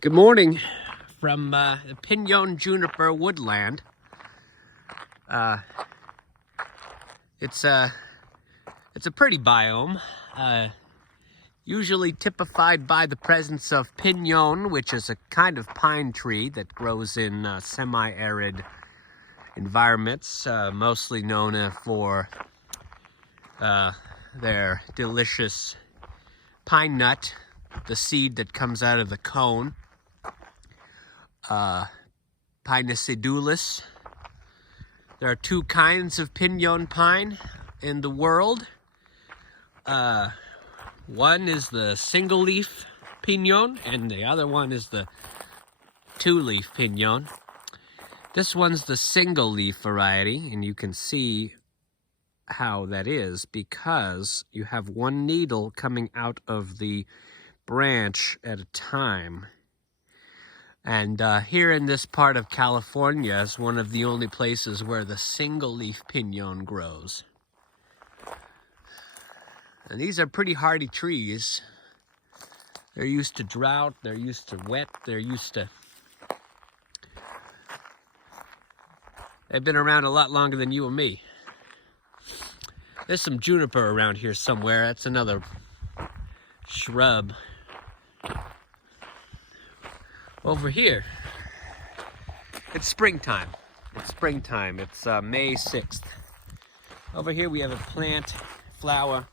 Good morning from the Pinyon Juniper Woodland. It's a pretty biome, usually typified by the presence of pinyon, which is a kind of pine tree that grows in semi-arid environments, mostly known for their delicious pine nut, the seed that comes out of the cone. Pinus edulis. There are two kinds of pinyon pine in the world. One is the single leaf pinyon, and the other one is the two leaf pinyon. This one's the single leaf variety, and you can see how that is because you have one needle coming out of the branch at a time. And here in this part of California is one of the only places where the single leaf pinyon grows. And these are pretty hardy trees. They're used to drought, they're used to wet, they've been around a lot longer than you and me. There's some juniper around here somewhere. That's another shrub. Over here, it's springtime. It's May 6th. Over here we have a plant, flower.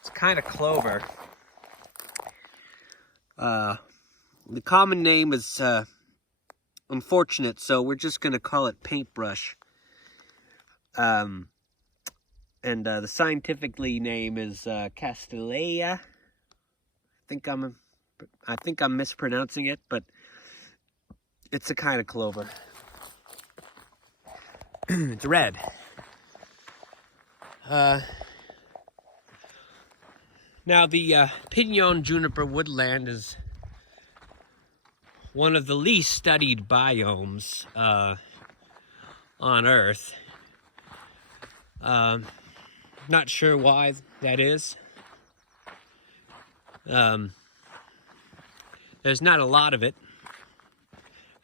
It's kind of clover. The common name is unfortunate, so we're just going to call it paintbrush. And the scientifically name is Castellea. I think I'm mispronouncing it, but it's a kind of clover. It's red. Now the Pinyon Juniper Woodland is one of the least studied biomes on Earth. Not sure why that is. There's not a lot of it,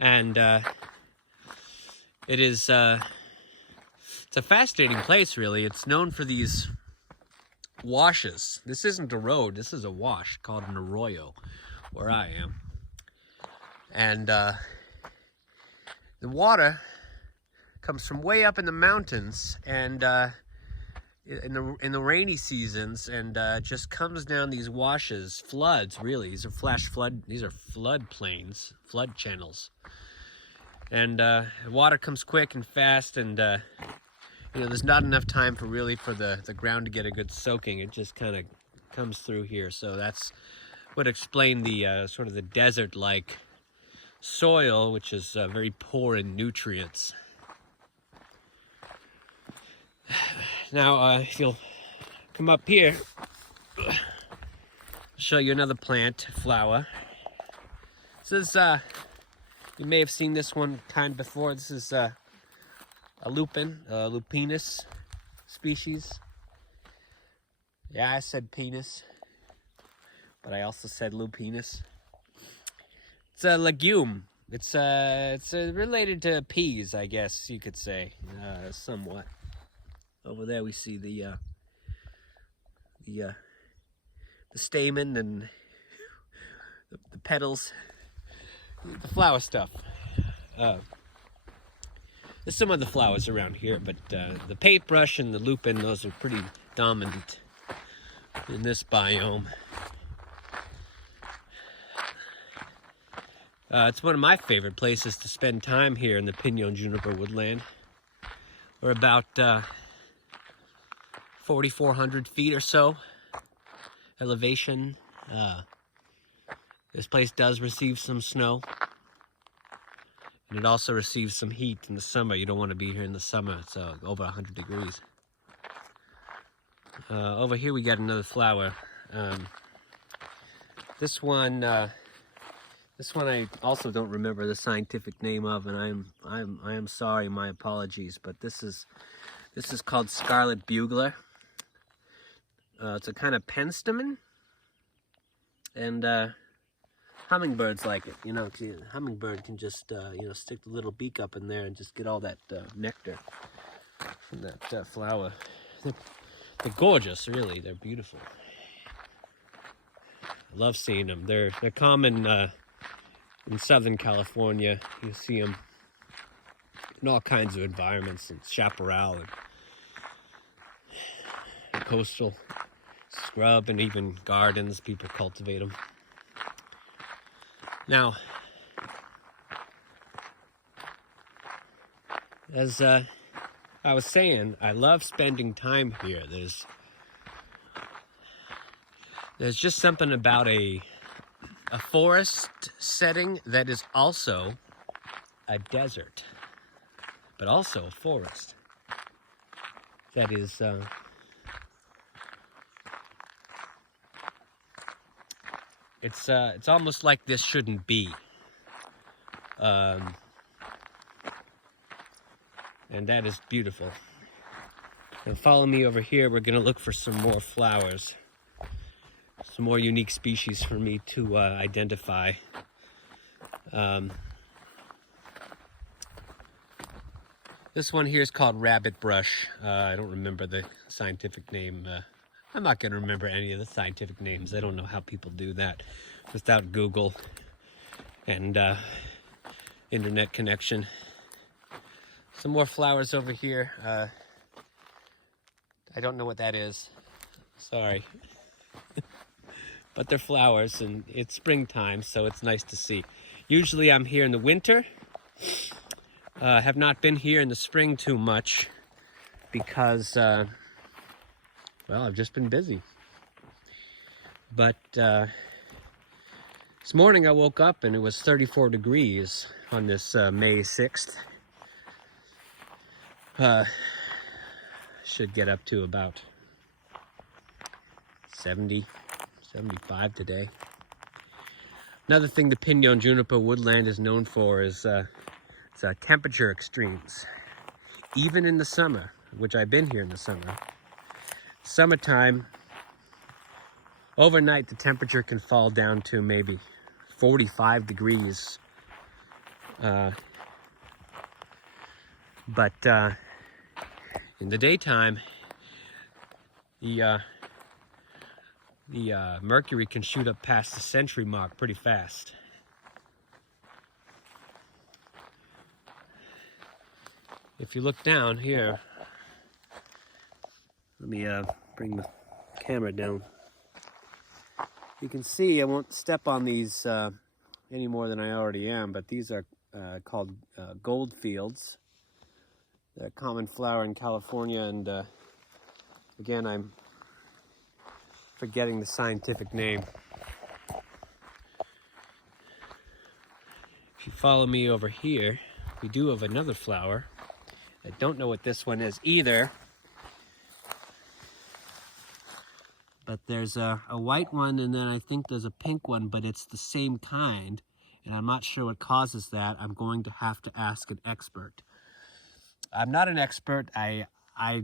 and it's a fascinating place, really. It's known for these washes. This isn't a road, this is a wash called an arroyo, where I am. And the water comes from way up in the mountains, and in the rainy seasons, and just comes down these washes, floods, really. These are flood plains, flood channels. And water comes quick and fast, and there's not enough time for the ground to get a good soaking. It just kind of comes through here. So that's what explains the sort of the desert-like soil, which is very poor in nutrients. Now, if you'll come up here, I'll show you another plant, flower. This is, you may have seen this one kind before. This is a lupin, lupinus species. Yeah, I said penis, but I also said lupinus. It's a legume. It's related to peas, I guess you could say, somewhat. Over there we see the stamen and the petals, the flower stuff. There's some other flowers around here, but the paintbrush and the lupin, those are pretty dominant in this biome. It's one of my favorite places to spend time here in the Pinyon Juniper Woodland. We're about 4,400 feet or so elevation. This place does receive some snow, and it also receives some heat in the summer. You don't want to be here in the summer. It's over 100 degrees. Over here we got another flower. This one I also don't remember the scientific name of, and I am sorry, my apologies, but this is called scarlet bugler. It's a kind of penstemon, and hummingbirds like it. You know, hummingbird can just, you know, stick the little beak up in there and just get all that nectar from that flower. They're gorgeous, really. They're beautiful. I love seeing them. They're common in Southern California. You see them in all kinds of environments, in chaparral and coastal scrub, and even gardens. People cultivate them. Now, as I was saying, I love spending time here. There's just something about a forest setting that is also a desert, but also a forest. That is it's almost like this shouldn't be. And that is beautiful. Now follow me over here. We're gonna look for some more flowers. Some more unique species for me to identify. This one here is called rabbit brush. I don't remember the scientific name. I'm not going to remember any of the scientific names. I don't know how people do that without Google and internet connection. Some more flowers over here. I don't know what that is. Sorry. But they're flowers, and it's springtime, so it's nice to see. Usually I'm here in the winter. Have not been here in the spring too much because, well, I've just been busy. But this morning I woke up and it was 34 degrees on this May 6th. Should get up to about 70, 75 today. Another thing the Pinyon Juniper Woodland is known for is temperature extremes. Even in the summer, which I've been here in the summer, summertime, overnight the temperature can fall down to maybe 45 degrees. But in the daytime, the mercury can shoot up past the century mark pretty fast. If you look down here, let me bring the camera down. You can see, I won't step on these any more than I already am, but these are called gold fields. They're a common flower in California, and again, I'm forgetting the scientific name. If you follow me over here, we do have another flower. I don't know what this one is either, but there's a white one, and then I think there's a pink one, but it's the same kind, and I'm not sure what causes that. I'm going to have to ask an expert. I'm not an expert. I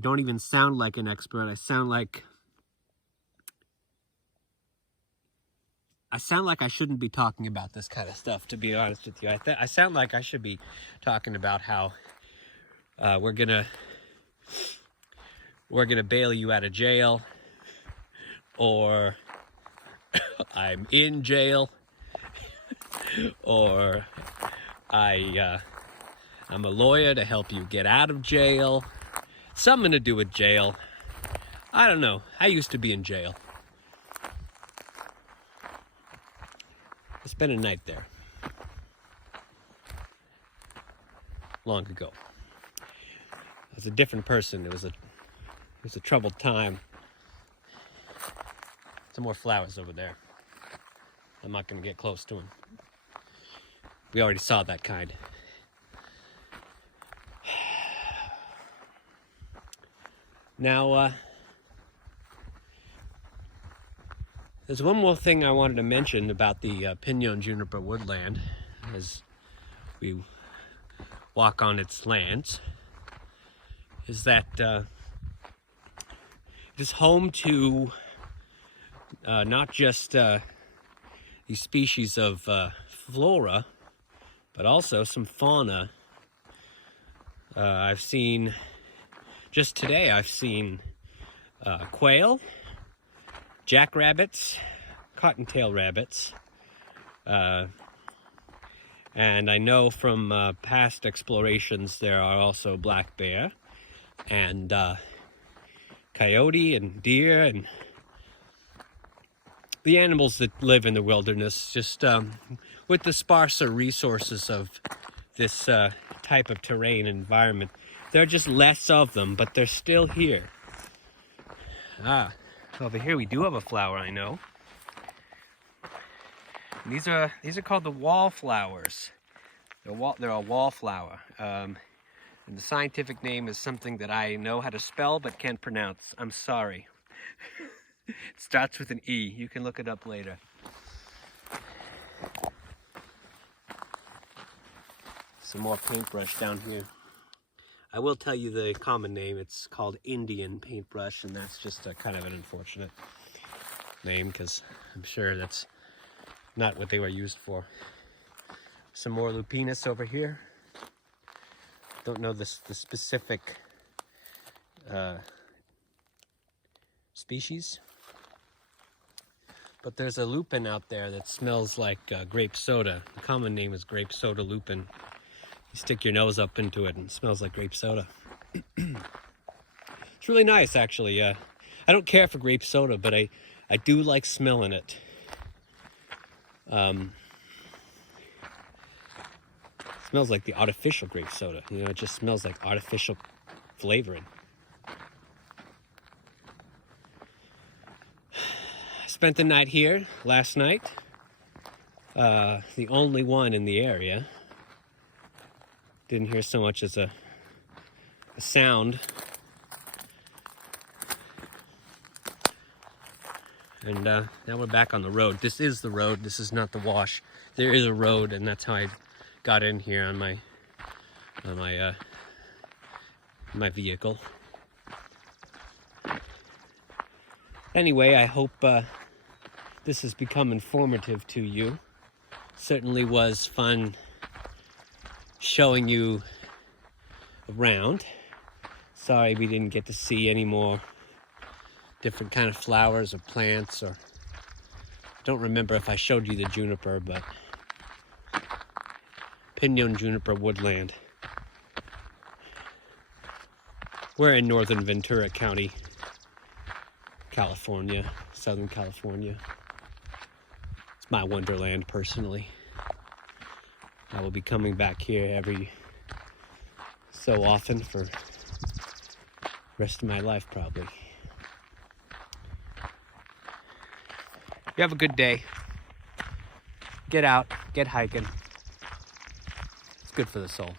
don't even sound like an expert. I sound like I shouldn't be talking about this kind of stuff, to be honest with you. I sound like I should be talking about how we're gonna bail you out of jail, or I'm in jail, or I'm a lawyer to help you get out of jail. Something to do with jail. I don't know. I used to be in jail. I spent a night there long ago. I was a different person. It was a troubled time. Some more flowers over there. I'm not going to get close to them. We already saw that kind. Now, there's one more thing I wanted to mention about the Pinyon Juniper Woodland as we walk on its lands, is that it is home to not just the these species of flora, but also some fauna. I've seen, just today, I've seen quail, jackrabbits, cottontail rabbits, and I know from past explorations there are also black bear and coyote and deer and the animals that live in the wilderness, just with the sparser resources of this type of terrain environment. There are just less of them, but they're still here. Over here we do have a flower, I know. And these are called the wallflowers. They're a wallflower. And the scientific name is something that I know how to spell but can't pronounce. I'm sorry. It starts with an E. You can look it up later. Some more paintbrush down here. I will tell you the common name. It's called Indian paintbrush, and that's just a kind of an unfortunate name because I'm sure that's not what they were used for. Some more lupinus over here. Don't know the specific species. But there's a lupin out there that smells like grape soda. The common name is grape soda lupin. You stick your nose up into it and it smells like grape soda. It's really nice, actually. I don't care for grape soda, but I do like smelling it. It smells like the artificial grape soda. You know, it just smells like artificial flavoring. Spent the night here last night. The only one in the area. Didn't hear so much as a sound. And now we're back on the road. This is the road. This is not the wash. There is a road, and that's how I got in here on my vehicle. Anyway, I hope this has become informative to you. Certainly was fun showing you around. Sorry we didn't get to see any more different kind of flowers or plants, or don't remember if I showed you the juniper, but Pinyon juniper woodland. We're in northern Ventura County, California, Southern California. It's my wonderland, personally. I will be coming back here every so often for the rest of my life, probably. You have a good day. Get out, get hiking. It's good for the soul.